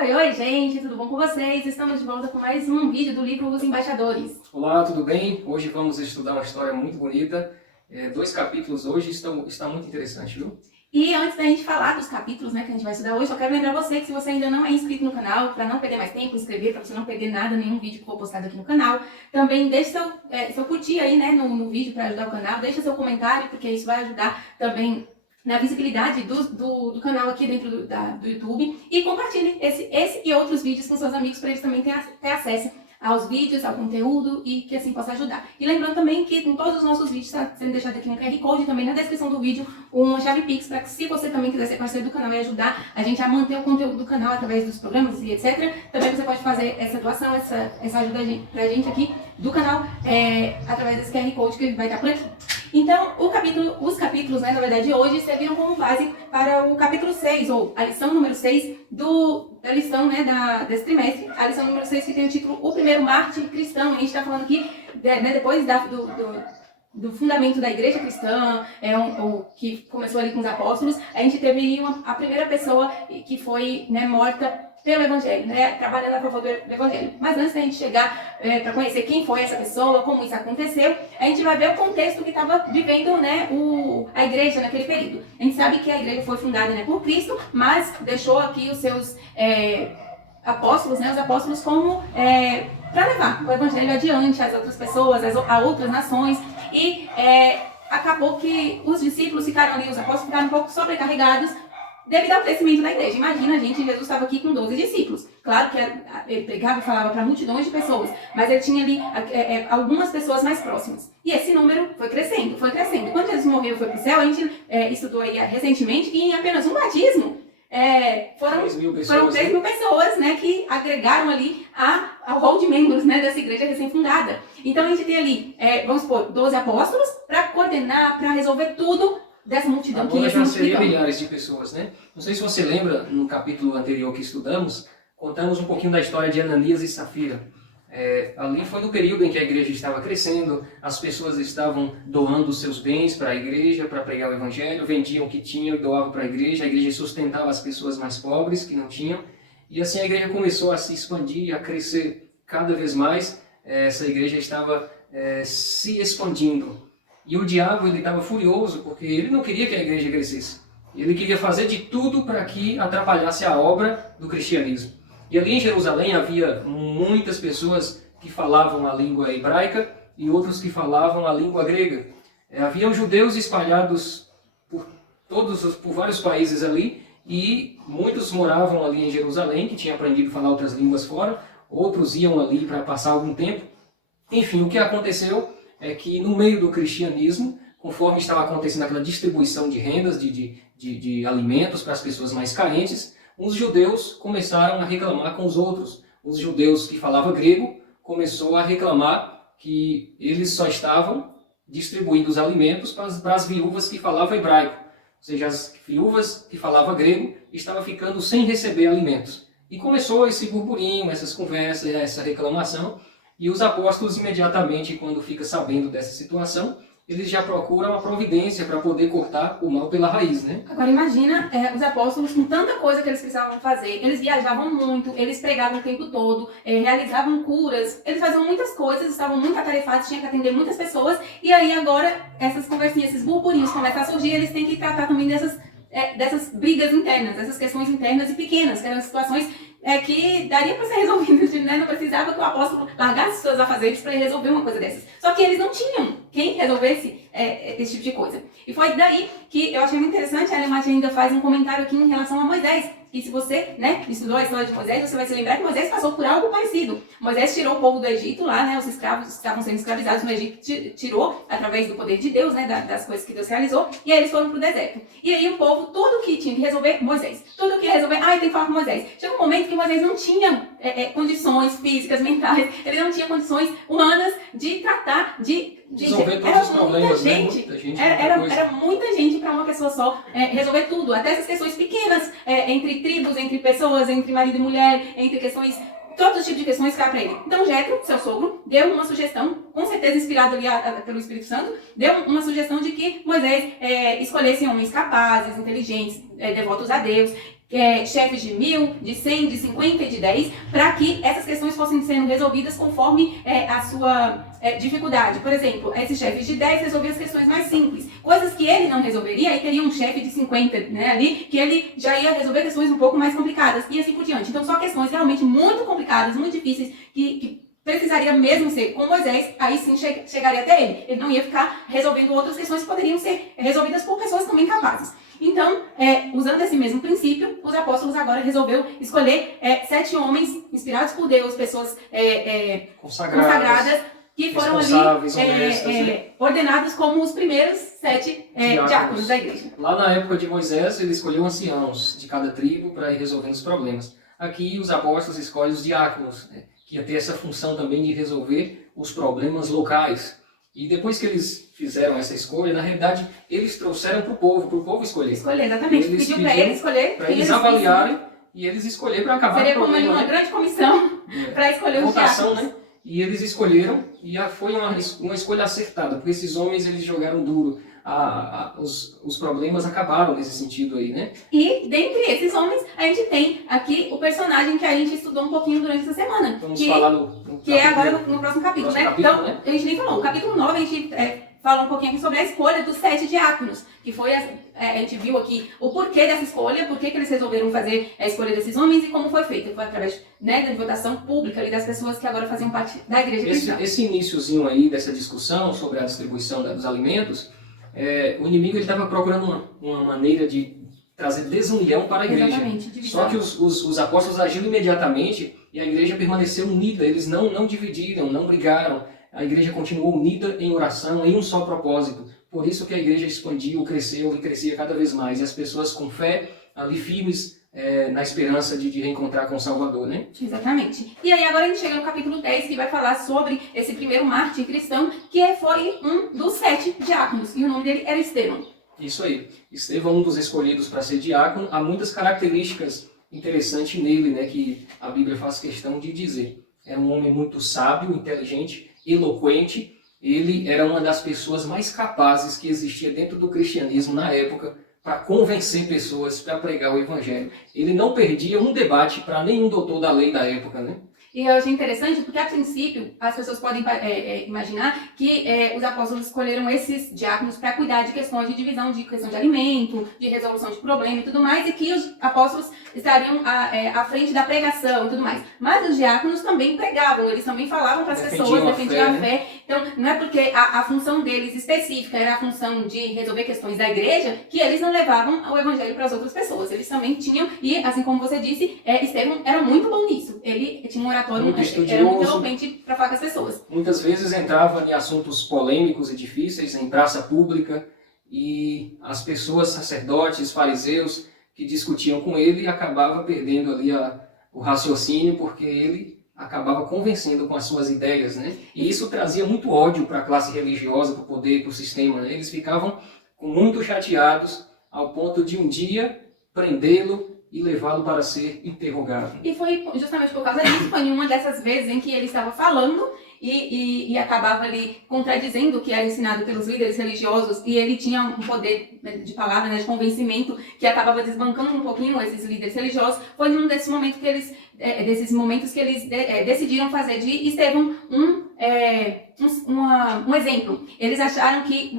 Oi, oi, gente, tudo bom com vocês? Estamos de volta com mais um vídeo do livro Os Embaixadores. Olá, tudo bem? Hoje vamos estudar uma história muito bonita. 2 capítulos hoje, está muito interessante, viu? E antes da gente falar dos capítulos, né, que a gente vai estudar hoje, só quero lembrar você que se você ainda não é inscrito no canal, para não perder mais tempo, inscrever, para você não perder nada, nenhum vídeo que for postado aqui no canal. Também deixe seu curtir aí, né, no vídeo para ajudar o canal, deixa seu comentário, porque isso vai ajudar também na visibilidade do canal aqui dentro do YouTube. E compartilhe esse e outros vídeos com seus amigos para eles também terem acesso aos vídeos, ao conteúdo e que assim possa ajudar. E lembrando também que em todos os nossos vídeos está sendo deixado aqui um QR Code também na descrição do vídeo, uma chave Pix, para que se você também quiser ser parceiro do canal e ajudar a gente a manter o conteúdo do canal através dos programas e etc. Também você pode fazer essa doação, essa ajuda pra gente aqui do canal através desse QR Code que vai estar por aqui. Então, os capítulos, né, na verdade, hoje serviram como base para o capítulo 6, ou a lição número 6 da lição, né, desse trimestre. A lição número 6 que tem o título O Primeiro Mártir Cristão. A gente está falando aqui, né, depois do fundamento da igreja cristã, o que começou ali com os apóstolos, a gente teve a primeira pessoa que foi, né, morta pelo Evangelho, né, trabalhando a favor do Evangelho. Mas antes da gente chegar para conhecer quem foi essa pessoa, como isso aconteceu, a gente vai ver o contexto que estava vivendo, né, a igreja naquele período. A gente sabe que a igreja foi fundada, né, por Cristo, mas deixou aqui os seus apóstolos, né, os apóstolos como para levar o Evangelho adiante às outras pessoas, a outras nações. E acabou que os discípulos ficaram ali, os apóstolos ficaram um pouco sobrecarregados devido ao crescimento da igreja. Imagina, gente, Jesus estava aqui com 12 discípulos. Claro que ele pregava e falava para multidões de pessoas, mas ele tinha ali algumas pessoas mais próximas. E esse número foi crescendo, foi crescendo. Quando Jesus morreu e foi para o céu, a gente estudou aí recentemente que em apenas um batismo foram 3 mil pessoas, né, que agregaram ali ao rol de membros, né, dessa igreja recém-fundada. Então a gente tem ali, vamos supor, 12 apóstolos para coordenar, para resolver tudo dessa multidão que ia já seria milhares de pessoas, né? Não sei se você lembra, no capítulo anterior que estudamos, contamos um pouquinho da história de Ananias e Safira. Ali foi no período em que a igreja estava crescendo, as pessoas estavam doando seus bens para a igreja, para pregar o evangelho, vendiam o que tinham e doavam para a igreja sustentava as pessoas mais pobres que não tinham, e assim a igreja começou a se expandir, a crescer cada vez mais. Essa igreja estava se expandindo. E o diabo estava furioso porque ele não queria que a igreja crescesse. Ele queria fazer de tudo para que atrapalhasse a obra do cristianismo. E ali em Jerusalém havia muitas pessoas que falavam a língua hebraica e outros que falavam a língua grega. Haviam judeus espalhados por vários países ali, e muitos moravam ali em Jerusalém, que tinham aprendido a falar outras línguas fora, outros iam ali para passar algum tempo. Enfim, o que aconteceu é que no meio do cristianismo, conforme estava acontecendo aquela distribuição de rendas, de alimentos para as pessoas mais carentes, os judeus começaram a reclamar com os outros. Os judeus que falavam grego começaram a reclamar que eles só estavam distribuindo os alimentos para as viúvas que falavam hebraico. Ou seja, as viúvas que falavam grego estavam ficando sem receber alimentos. E começou esse burburinho, essas conversas, essa reclamação. E os apóstolos, imediatamente, quando ficam sabendo dessa situação, eles já procuram a providência para poder cortar o mal pela raiz, né? Agora imagina os apóstolos com tanta coisa que eles precisavam fazer. Eles viajavam muito, eles pregavam o tempo todo, realizavam curas, eles faziam muitas coisas, estavam muito atarefados, tinham que atender muitas pessoas. E aí agora essas conversinhas, esses burburinhos começam a surgir, eles têm que tratar também dessas brigas internas, dessas questões internas e pequenas, que eram situações que daria para ser resolvidas, né? Não precisava que o apóstolo largasse seus afazeres para resolver uma coisa dessas. Só que eles não tinham quem resolvesse esse tipo de coisa. E foi daí que eu achei muito interessante, a Ellen White ainda faz um comentário aqui em relação a Moisés. E se você, né, estudou a história de Moisés, você vai se lembrar que Moisés passou por algo parecido. Moisés tirou o povo do Egito lá, né, os escravos que estavam sendo escravizados no Egito, tirou através do poder de Deus, né, das coisas que Deus realizou, e aí eles foram para o deserto. E aí o povo, tudo que tinha que resolver, Moisés. Tudo que ia resolver, tem que falar com Moisés. Chegou um momento que Moisés não tinha condições físicas, mentais, ele não tinha condições humanas de tratar, resolver todos os problemas, era muita gente para uma pessoa só resolver tudo, até essas questões pequenas, entre tribos, entre pessoas, entre marido e mulher, entre questões, todos os tipos de questões ficaram para ele. Então Jetro, seu sogro, deu uma sugestão, com certeza inspirado ali pelo Espírito Santo, deu uma sugestão de que Moisés escolhesse homens capazes, inteligentes, devotos a Deus, chefes de 1.000, de 100, de 50 e de 10, para que essas questões fossem sendo resolvidas conforme a sua dificuldade. Por exemplo, esses chefes de 10 resolviam as questões mais simples. Coisas que ele não resolveria, aí teria um chefe de 50, né, ali, que ele já ia resolver questões um pouco mais complicadas, e assim por diante. Então, só questões realmente muito complicadas, muito difíceis, que precisaria mesmo ser com Moisés, aí sim chegaria até ele. Ele não ia ficar resolvendo outras questões que poderiam ser resolvidas por pessoas também capazes. Então, usando esse mesmo princípio, os apóstolos agora resolveu escolher 7 homens inspirados por Deus, pessoas consagradas, que foram ali ordenados como os primeiros 7 diáconos da igreja. Lá na época de Moisés, ele escolheu anciãos de cada tribo para ir resolvendo os problemas. Aqui, os apóstolos escolhem os diáconos, né, que ia ter essa função também de resolver os problemas locais. E depois que eles fizeram essa escolha, na realidade, eles trouxeram para o povo escolher. Escolher, exatamente. Pediu para eles escolher. Para eles avaliarem e eles escolher para acabar com o problema. Seria como uma grande comissão para escolher os diáconos. Né? E eles escolheram, e foi uma escolha acertada, porque esses homens eles jogaram duro. Os problemas acabaram nesse sentido aí, né? E dentre esses homens, a gente tem aqui o personagem que a gente estudou um pouquinho durante essa semana. Vamos falar no que é agora no próximo capítulo, né? Então, a gente nem falou. O capítulo 9, a gente fala um pouquinho aqui sobre a escolha dos 7 diáconos, que foi, a gente viu aqui o porquê dessa escolha, por que eles resolveram fazer a escolha desses homens e como foi feito. Foi através, né, da votação pública ali das pessoas que agora faziam parte da igreja cristã. Esse iniciozinho aí dessa discussão sobre a distribuição dos alimentos, o inimigo estava procurando uma maneira de trazer desunião para a igreja. Exatamente, só que os apóstolos agiram imediatamente e a igreja permaneceu unida. Eles não dividiram, não brigaram. A igreja continuou unida em oração, em um só propósito. Por isso que a igreja expandiu, cresceu e crescia cada vez mais. E as pessoas com fé, ali firmes, na esperança de reencontrar com o Salvador, né? Exatamente. E aí agora a gente chega no capítulo 10, que vai falar sobre esse primeiro mártir cristão, que foi um dos 7 diáconos. E o nome dele era Estevão. Isso aí. Estevão, um dos escolhidos para ser diácono. Há muitas características interessantes nele, né, que a Bíblia faz questão de dizer. É um homem muito sábio, inteligente, eloquente. Ele era uma das pessoas mais capazes que existia dentro do cristianismo na época para convencer pessoas para pregar o evangelho. Ele não perdia um debate para nenhum doutor da lei da época, né? E eu achei interessante porque, a princípio, as pessoas podem imaginar que os apóstolos escolheram esses diáconos para cuidar de questões de divisão de questão de alimento, de resolução de problema e tudo mais, e que os apóstolos estariam à frente da pregação e tudo mais. Mas os diáconos também pregavam, eles também falavam para as pessoas, defendiam a fé. Então, não é porque a função deles específica era a função de resolver questões da igreja que eles não levavam o evangelho para as outras pessoas. Eles também tinham, e assim como você disse, Estevão era muito bom nisso. Ele tinha um oratório muito estudioso, era muito eloquente para falar com as pessoas. Muitas vezes entrava em assuntos polêmicos e difíceis, em praça pública, e as pessoas, sacerdotes, fariseus, que discutiam com ele, acabavam perdendo ali o raciocínio, porque ele acabava convencendo com as suas ideias, né? E isso trazia muito ódio para a classe religiosa, para o poder, para o sistema, né? Eles ficavam muito chateados, ao ponto de um dia prendê-lo e levá-lo para ser interrogado. E foi justamente por causa disso, foi em uma dessas vezes em que ele estava falando e acabava ali contradizendo o que era ensinado pelos líderes religiosos, e ele tinha um poder de palavra, né, de convencimento, que acabava desbancando um pouquinho esses líderes religiosos. Foi num desses momentos que eles decidiram fazer de Estevão um exemplo. Eles acharam que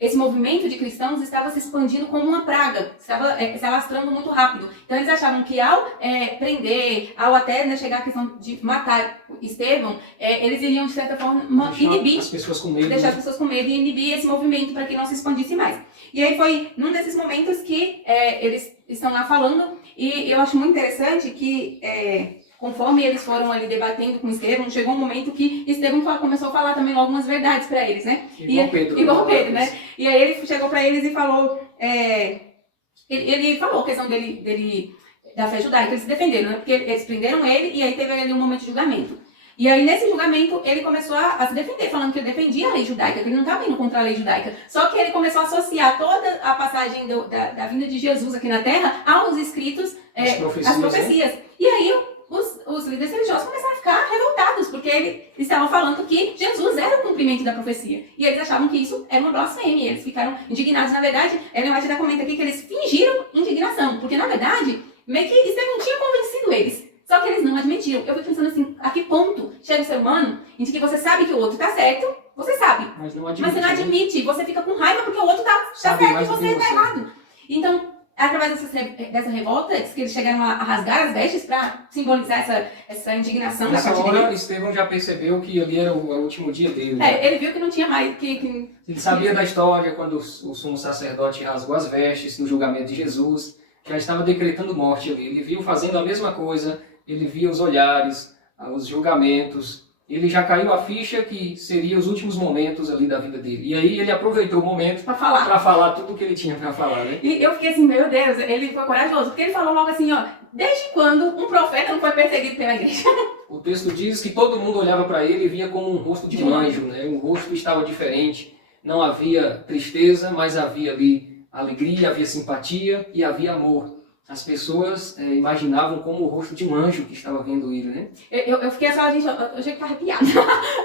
esse movimento de cristãos estava se expandindo como uma praga, estava se alastrando muito rápido. Então eles achavam que ao prender, ao até chegar à questão de matar Estevão, eles iriam de certa forma inibir, as pessoas com medo, deixar as pessoas com medo e inibir esse movimento para que não se expandisse mais. E aí foi num desses momentos que eles estão lá falando, e eu acho muito interessante que conforme eles foram ali debatendo com Estevão, chegou um momento que Estevão começou a falar também algumas verdades para eles, né? Igual Pedro, né? E aí ele chegou para eles e falou, ele falou a questão dele da fé judaica, eles se defenderam, né? Porque eles prenderam ele e aí teve ali um momento de julgamento. E aí, nesse julgamento, ele começou a se defender, falando que ele defendia a lei judaica, que ele não estava indo contra a lei judaica. Só que ele começou a associar toda a passagem da vinda de Jesus aqui na Terra aos escritos, as profecias. E aí, os líderes religiosos começaram a ficar revoltados, porque porque eles estavam falando que Jesus era o cumprimento da profecia. E eles achavam que isso era uma blasfêmia, e eles ficaram indignados. Na verdade, Ellen White comenta aqui que eles fingiram indignação, porque na verdade, meio que Estevão tinha convencido eles. Só que eles não admitiram. Eu fico pensando assim, a que ponto chega o ser humano em que você sabe que o outro está certo, você sabe, Mas não admite, mas você não admite, você fica com raiva porque o outro tá certo e você está errado. Então, através dessa revolta, que eles chegaram a rasgar as vestes para simbolizar essa indignação. Nessa hora, Estevão já percebeu que ali era o último dia dele. Né? Ele viu que não tinha mais. Ele sabia da história quando o sumo sacerdote rasgou as vestes no julgamento de Jesus, já estava decretando morte ali. Ele viu fazendo a mesma coisa, ele via os olhares, os julgamentos. Ele já caiu a ficha que seria os últimos momentos ali da vida dele. E aí ele aproveitou o momento para falar tudo o que ele tinha para falar, né? E eu fiquei assim, meu Deus, ele foi corajoso, porque ele falou logo assim, ó, desde quando um profeta não foi perseguido pela igreja? O texto diz que todo mundo olhava para ele e via como um rosto de um anjo, né? O rosto estava diferente, não havia tristeza, mas havia ali alegria, havia simpatia e havia amor. As pessoas imaginavam como o rosto de um anjo que estava vendo ele, né? Eu fiquei assim, gente, eu cheguei a ficar arrepiada.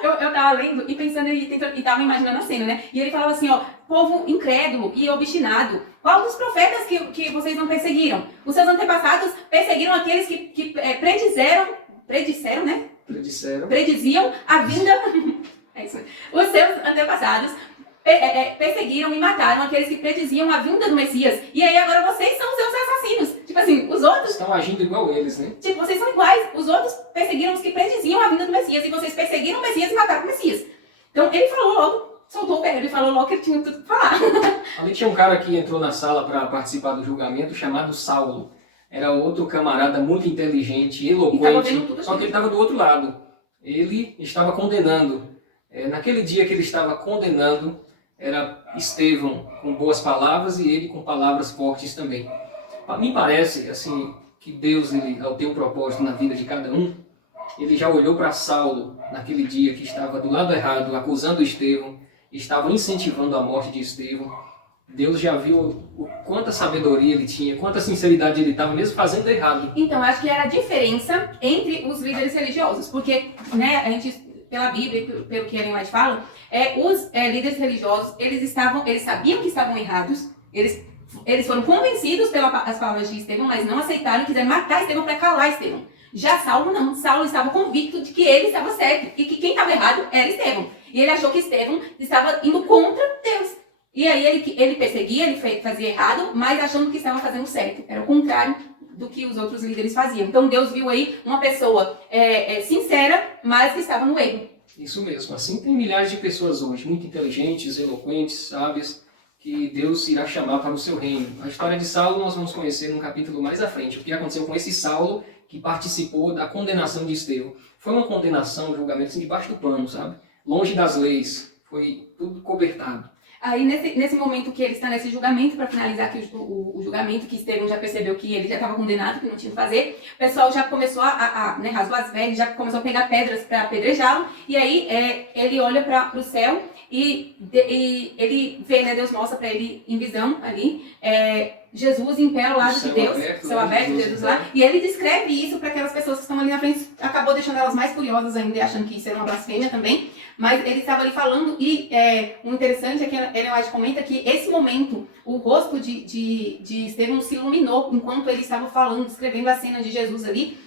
eu tava lendo e pensando e tava imaginando a cena, né? E ele falava assim, ó, povo incrédulo e obstinado, qual dos profetas que vocês não perseguiram? Os seus antepassados perseguiram aqueles que prediziam a vinda... É isso. Os seus antepassados perseguiram e mataram aqueles que prediziam a vinda do Messias. E aí agora vocês são os seus assassinos. Tipo assim, os outros... Estão agindo igual eles, né? Tipo, vocês são iguais. Os outros perseguiram os que prediziam a vinda do Messias. E vocês perseguiram o Messias e mataram o Messias. Então ele falou logo, soltou o verbo e falou logo que ele tinha tudo pra falar. Ali tinha um cara que entrou na sala para participar do julgamento chamado Saulo. Era outro camarada muito inteligente, eloquente, só que ele estava do outro lado. Ele estava condenando. Naquele dia que ele estava condenando, era Estevão com boas palavras e ele com palavras fortes também. Me parece assim que Deus, ao ter um propósito na vida de cada um, ele já olhou para Saulo naquele dia que estava do lado errado, acusando Estevão, estava incentivando a morte de Estevão. Deus já viu quanta sabedoria ele tinha, quanta sinceridade ele estava, mesmo fazendo errado. Então, acho que era a diferença entre os líderes religiosos, porque, né, a gente, pela Bíblia, pelo que Ellen White fala, os líderes religiosos, eles sabiam que estavam errados, eles foram convencidos pelas palavras de Estevão, mas não aceitaram e quiseram matar Estevão para calar Estevão. Já Saulo não, Saulo estava convicto de que ele estava certo e que quem estava errado era Estevão. E ele achou que Estevão estava indo contra Deus. E aí ele perseguia, ele fazia errado, mas achando que estava fazendo certo. Era o contrário do que os outros líderes faziam. Então Deus viu aí uma pessoa sincera, mas que estava no erro. Isso mesmo. Assim tem milhares de pessoas hoje, muito inteligentes, eloquentes, sábias, que Deus irá chamar para o seu reino. A história de Saulo nós vamos conhecer num capítulo mais à frente. O que aconteceu com esse Saulo que participou da condenação de Estevão. Foi uma condenação, um julgamento assim, debaixo do pano, sabe? Longe das leis. Foi tudo cobertado. Aí, nesse momento que ele está nesse julgamento, para finalizar aqui o julgamento, que Estevão já percebeu que ele já estava condenado, que não tinha o que fazer, o pessoal já começou rasgou as vestes, já começou a pegar pedras para apedrejá-lo, e aí ele olha para o céu e ele vê, né, Deus mostra para ele em visão ali, Jesus em pé ao lado de Deus, céu aberto, Jesus lá, e ele descreve isso para aquelas pessoas que estão ali na frente, acabou deixando elas mais curiosas ainda, achando que isso era uma blasfêmia também, mas ele estava ali falando, e o interessante é que Ellen White comenta que esse momento, o rosto de Estevão se iluminou enquanto ele estava falando, descrevendo a cena de Jesus ali,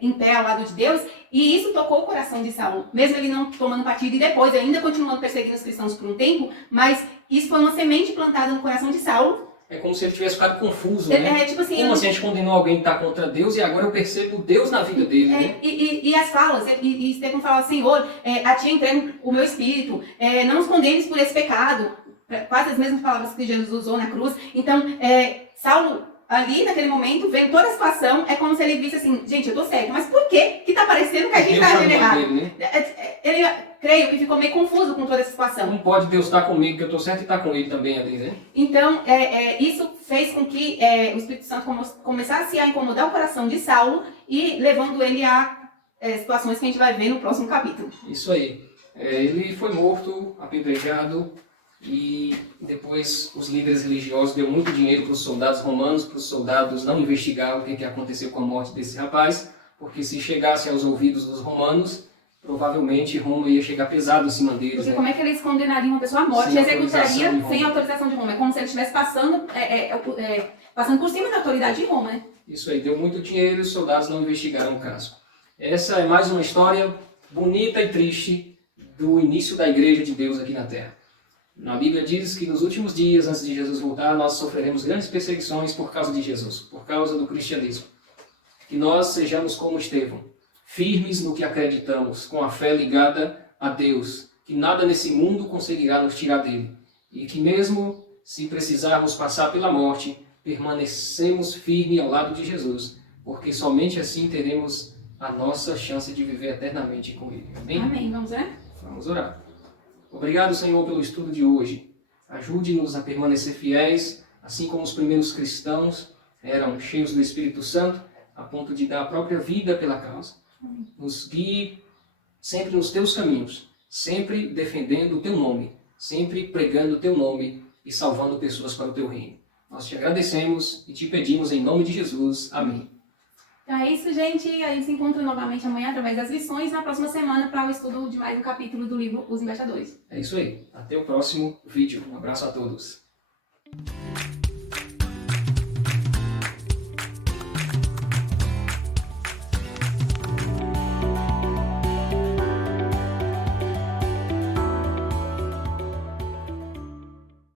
em pé ao lado de Deus, e isso tocou o coração de Saulo, mesmo ele não tomando partido e depois ainda continuando perseguindo os cristãos por um tempo, mas isso foi uma semente plantada no coração de Saulo. É como se ele tivesse ficado confuso, né? Tipo assim, como assim a gente condenou alguém que está contra Deus e agora eu percebo Deus na vida dele, né? E as falas, e Estevão fala, Senhor, a ti entrego o meu espírito, não nos condenes por esse pecado, quase as mesmas palavras que Jesus usou na cruz. Então, Saulo, ali naquele momento, vendo toda a situação, é como se ele visse assim, gente, eu tô certo, mas por que tá parecendo que a gente tá agindo errado? Dele, né? Ele, creio que ficou meio confuso com toda essa situação. Não pode Deus estar comigo, que eu tô certo, e estar com ele também ali, né? Então, isso fez com que o Espírito Santo começasse a incomodar o coração de Saulo e levando ele a situações que a gente vai ver no próximo capítulo. Isso aí. Ele foi morto, apedrejado, e depois os líderes religiosos deu muito dinheiro para os soldados romanos, para os soldados não investigar o que aconteceu com a morte desse rapaz, porque se chegasse aos ouvidos dos romanos, provavelmente Roma ia chegar pesado em cima deles. Porque né? como é que eles condenariam uma pessoa à morte e Sem executaria autorização de Roma. sem autorização de Roma? É como se ele estivesse passando por cima da autoridade de Roma, né? Isso aí, deu muito dinheiro e os soldados não investigaram o caso. Essa é mais uma história bonita e triste do início da igreja de Deus aqui na Terra. Na Bíblia diz que nos últimos dias, antes de Jesus voltar, nós sofreremos grandes perseguições por causa de Jesus, por causa do cristianismo. Que nós sejamos como Estevão, firmes no que acreditamos, com a fé ligada a Deus, que nada nesse mundo conseguirá nos tirar dele. E que mesmo se precisarmos passar pela morte, permanecemos firmes ao lado de Jesus, porque somente assim teremos a nossa chance de viver eternamente com Ele. Amém? Amém. Vamos orar? Vamos orar. Obrigado, Senhor, pelo estudo de hoje. Ajude-nos a permanecer fiéis, assim como os primeiros cristãos eram cheios do Espírito Santo, a ponto de dar a própria vida pela causa. Nos guie sempre nos teus caminhos, sempre defendendo o teu nome, sempre pregando o teu nome e salvando pessoas para o teu reino. Nós te agradecemos e te pedimos em nome de Jesus. Amém. Então é isso, gente. A gente se encontra novamente amanhã através das lições, na próxima semana, para o estudo de mais um capítulo do livro Os Embaixadores. É isso aí. Até o próximo vídeo. Um abraço a todos.